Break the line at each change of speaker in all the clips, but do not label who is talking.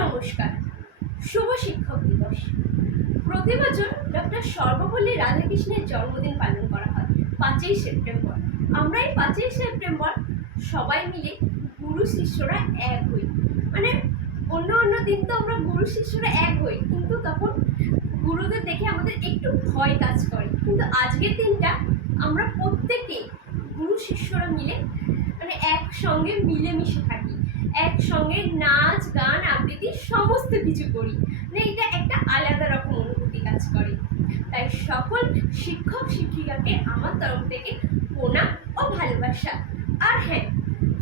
নমস্কার। শুভ শিক্ষক দিবস। প্রতি বছর ডক্টর সর্বপল্লী রাধাকৃষ্ণের জন্মদিন পালন করা হয়, পাঁচই সেপ্টেম্বর। আমরা এই পাঁচই সেপ্টেম্বর সবাই মিলে গুরু শিষ্যরা এক হই। মানে অন্য অন্য দিন তো আমরা গুরু শিষ্যরা এক হই, কিন্তু তখন গুরুদের দেখে আমাদের একটু ভয় কাজ করে। কিন্তু আজকের দিনটা আমরা প্রত্যেকে গুরু শিষ্যরা মিলে মানে একসঙ্গে মিলেমিশে থাকি। একসঙ্গে নাচ, গান, আবৃত্তি, সমস্ত কিছু করি। মানে এটা একটা আলাদা রকম অনুভূতি কাজ করে। তাই সকল শিক্ষক, শিক্ষিকাকে আমার তরফ থেকে প্রণাম ও ভালোবাসা। আর হ্যাঁ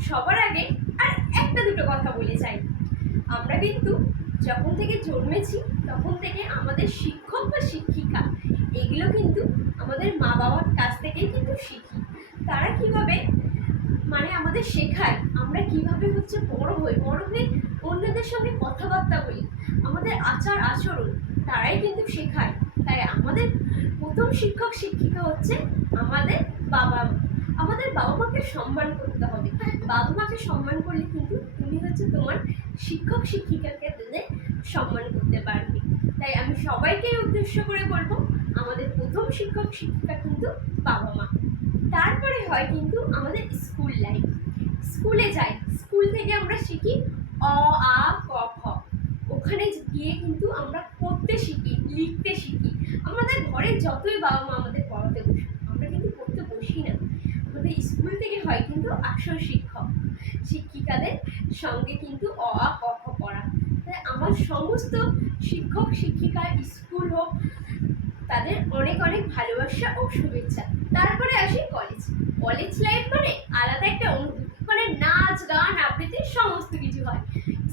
সবার আগে আর একটা দুটো কথা বলে চাই আমরা কিন্তু যখন থেকে জন্মেছি, তখন থেকে আমাদের শিক্ষক বা শিক্ষিকা, এগুলো কিন্তু আমাদের মা বাবার কাছ থেকেই কিন্তু শিখি। তারা কীভাবে মানে আমাদের শেখায়। আমরা কীভাবে হচ্ছে বড় হই, বড় হয়ে অন্যদের সঙ্গে কথাবার্তা বলি, আমাদের আচার আচরণ, তারাই কিন্তু শেখায়। তাই আমাদের প্রথম শিক্ষক, শিক্ষিকা হচ্ছে আমাদের বাবা মা। আমাদের বাবা মাকে সম্মান করতে হবে। বাবা মাকে সম্মান করলে কিন্তু তুমি হচ্ছে তোমার শিক্ষক, শিক্ষিকাকে তাদের সম্মান করতে পারবে। তাই আমি সবাইকেই উদ্দেশ্য করে বলব, আমাদের প্রথম শিক্ষক, শিক্ষিকা কিন্তু বাবা মা। তারপরে হয় কিন্তু আমাদের স্কুল লাইফ স্কুলে যাই, স্কুল থেকে আমরা শিখি অ, আ, ক, খ। ওখানে গিয়ে কিন্তু আমরা পড়তে শিখি, লিখতে শিখি। আমাদের ঘরে যতই বাবা মা আমাদের পড়াতে বসে আমরা কিন্তু পড়তে বসি না। আমাদের স্কুল থেকে হয় কিন্তু আসল শিক্ষক, শিক্ষিকাদের সঙ্গে কিন্তু অ, আ, ক, খ পড়া। আমার সমস্ত শিক্ষক শিক্ষিকা স্কুল হোক তাদের অনেক অনেক ভালোবাসা ও শুভেচ্ছা। তারপরে আসি কলেজ কলেজ লাইফ মানে আলাদা একটা অনুভূতি। মানে নাচ, গান, আবৃত্তি, সমস্ত কিছু হয়।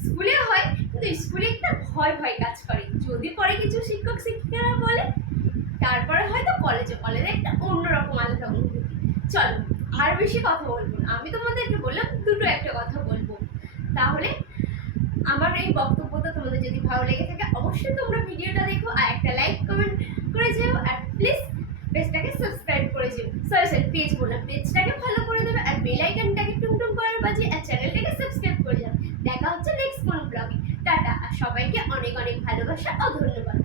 স্কুলে হয়, কিন্তু স্কুলে একটা ভয় ভয় কাজ করে। যদি পরে কিছু শিক্ষক, শিক্ষিকারা বলে, তারপরে হয়তো কলেজে কলেজে একটা অন্যরকম আলাদা অনুভূতি। চলো, আর বেশি কথা বলব না। আমি তোমাদেরকে বললাম, দুটো একটা কথা বলব। তাহলে, আমার এই বক্তব্যটা তোমাদের যদি ভালো লেগে থাকে, অবশ্যই তোমরা ভিডিওটা দেখো, আর একটা লাইক কমেন্ট করে যেও আর প্লিজ পেজটাকে সাবস্ক্রাইব করে যেও। সরি সরি পেজ বললাম। পেজটাকে ফলো করে দেবে আর বেল আইকনটাকে টুমটুম করে বাজে আর চ্যানেলটাকে সাবস্ক্রাইব করে যাও। দেখা হচ্ছে নেক্সট কোন ব্লগে টাটা, আর সবাইকে অনেক অনেক ভালোবাসা ও ধন্যবাদ।